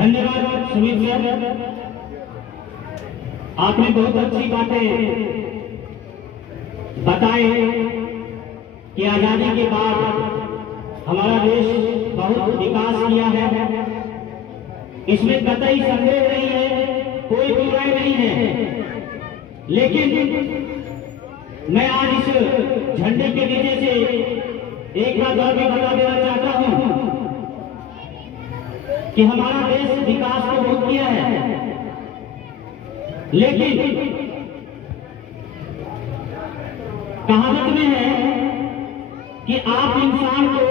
धन्यवाद सुमित सर, आपने बहुत अच्छी बातें बताए कि आजादी के बाद हमारा देश बहुत विकास किया है। इसमें कतई संदेह नहीं है, कोई बुराई नहीं है। लेकिन मैं आज इस झंडे के नीचे से एक बात और भी बता देना चाहता हूं कि हमारा देश विकास तो बहुत किया है, लेकिन कहावत में है कि आप इंसान को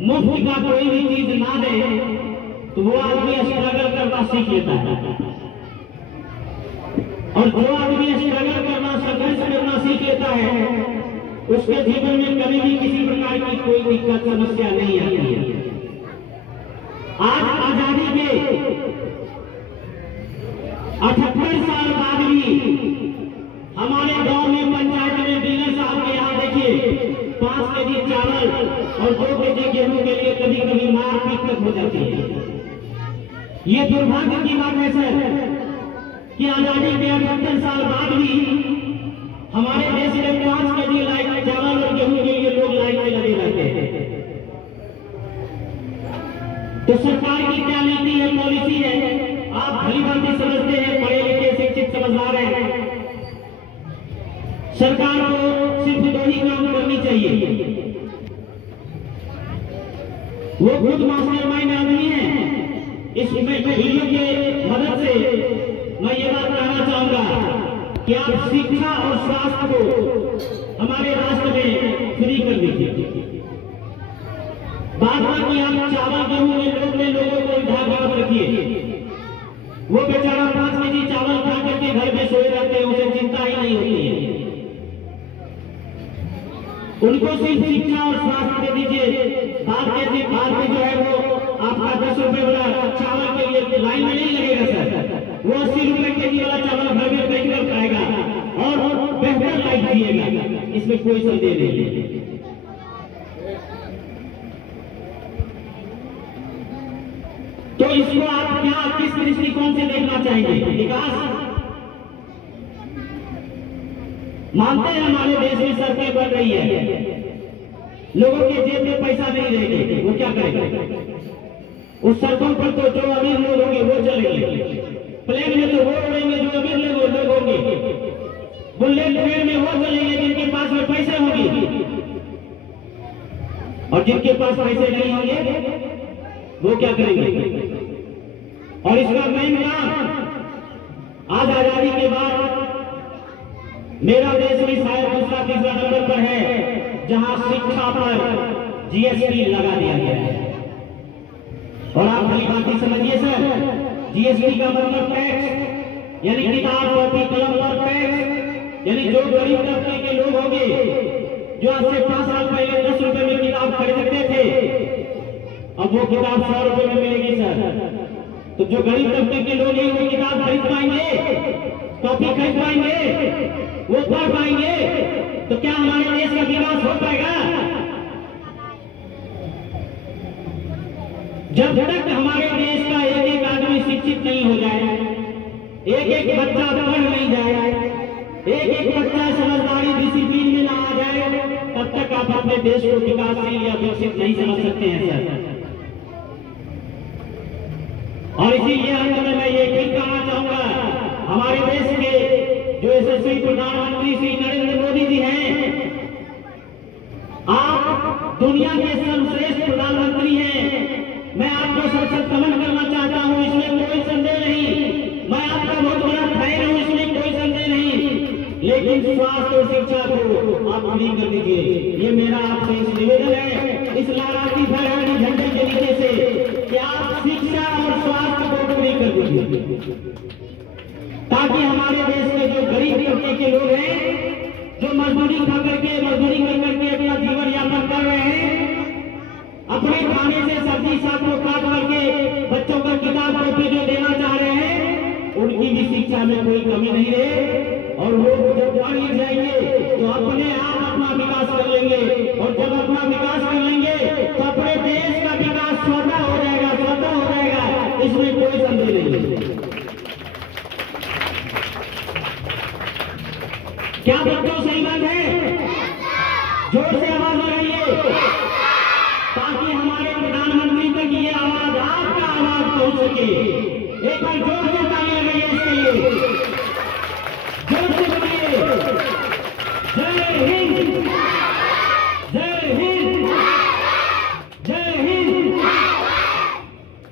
मुफ्त का कोई भी चीज ना दे तो वो आदमी स्ट्रगल करना सीख लेता है, और जो आदमी स्ट्रगल करना, संघर्ष करना सीख लेता है, उसके जीवन में कभी भी किसी प्रकार की कोई दिक्कत समस्या नहीं आती है। आज आजादी के 78 साल बाद भी हमारे गांव में पंचायत में डीलर साहब के यहाँ देखिए 5 केजी चावल और 2 केजी गेहूं के लिए कभी कभी मारपीट तक हो जाती है। ये दुर्भाग्य की बात है सर कि आजादी के 78 साल बाद भी हमारे देश में 5 केजी चावल और गेहूं के लिए लोग लाइन में लगे रहते हैं। तो सरकार की क्या नीति है, पॉलिसी है, आप भली भांति समझते हैं, पढ़े लिखे शिक्षित समझदार हैं। सरकार को सिर्फ 2 ही काम करनी चाहिए। वो खुद मास्टरमाइंड आदमी है। इस वीडियो के मदद से मैं ये बात कहना चाहूंगा कि आप शिक्षा और स्वास्थ्य को हमारे राष्ट्र में फ्री कर दीजिए। बात बाकी आप चावल गेहूं में लोगों को ढाक रखिए। वो बेचारा 5 केजी चावल खा करके घर में सोए रहते हैं, उसे चिंता ही नहीं होती है। उनको सिर्फ शिक्षा और स्वास्थ्य दे दीजिए। बाद में जो है वो आपका 10 रुपए वाला चावल के लिए लाइन में नहीं लगेगा सर, वो 80 रुपए केजी वाला चावल घर में खरीद कर खाएगा और बेहतर लाइफ जिएगा। इसमें कोई संदेह नहीं है। तो इसको आप क्या किस दृष्टिकोण से देखना चाहेंगे? विकास मानते हैं हमारे देश में सड़कें बन रही है, लोगों के जेब में पैसा नहीं रहेगा, वो क्या करेंगे? उस सड़कों पर तो जो अमीर लोग होंगे वो चलेंगे, प्लेन में तो वो उड़ेंगे जो अमीर लोग होंगे, बुलेट ट्रेन में वो चलेंगे जिनके पास में पैसे होंगे, और जिनके पास पैसे नहीं होंगे वो क्या करेंगे? और इसका मेन काम आज आजादी के बाद मेरा देश भी शायद दूसरा तीसरा नंबर पर है जहां शिक्षा पर जीएसटी लगा दिया गया है। और आप भली बात समझिए सर, जीएसटी का मतलब टैक्स, यानी किताब कॉपी कलम पर टैक्स। यानी जो गरीब तबके के लोग होंगे जो आज से 5 साल पहले 10 रुपए में किताब खरीदते थे, अब वो किताब 100 रुपए में मिलेगी सर। तो जो गरीब तबके के लोग हैं वो किताब खरीद पाएंगे, कॉपी खरीद पाएंगे, वो पढ़ पाएंगे, तो क्या हमारे देश का विकास हो पाएगा? जब तक हमारे देश का एक आदमी शिक्षित नहीं हो जाए, एक बच्चा पढ़ नहीं जाए, एक बच्चा समझदारी डिसिप्लिन में ना आ जाए, तब तक आप अपने देश को विकासशील या विकसित नहीं समझ सकते हैं सर। और इसीलिए अंत में मैं ये भी कहना चाहूंगा, हमारे देश के जो यशस्वी प्रधानमंत्री श्री नरेंद्र मोदी जी हैं, आप दुनिया के सर्वश्रेष्ठ प्रधानमंत्री हैं। मैं आपको सबसे कमेंट करना चाहता हूं, इसमें कोई संदेह नहीं। मैं आपका बहुत बड़ा फैन हूं, इसमें कोई संदेह नहीं। लेकिन स्वास्थ्य और शिक्षा को आप फ्री कर दीजिए, ये मेरा आपसे निवेदन है। इस लहराती फहराती झंडे के नीचे से कि आप शिक्षा और स्वास्थ्य को फ्री कर दीजिए, ताकि हमारे देश के जो गरीब तबके के लोग हैं, जो मजदूरी कर करके अपना जीवन यापन कर रहे हैं, अपने खाने से सब्जी साग को काट करके बच्चों को किताब कॉपी जो देना चाह रहे हैं, उनकी भी शिक्षा में कोई कमी नहीं है। और वो जब पढ़ लिख जाएंगे तो अपने आप अपना विकास कर लेंगे, और जब अपना विकास कर लेंगे तो अपने देश का विकास स्वतः हो जाएगा, स्वतः हो जाएगा। क्या बच्चों सही बात है? जोर से आवाज लगाइए ताकि हमारे प्रधानमंत्री तक ये आवाज, आपका आवाज पहुंच सके। एक बार जोर से ताली लगाइए इसके लिए, जोर से बोलिए जय हिंद, जय हिंद, जय हिंद।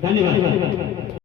धन्यवाद।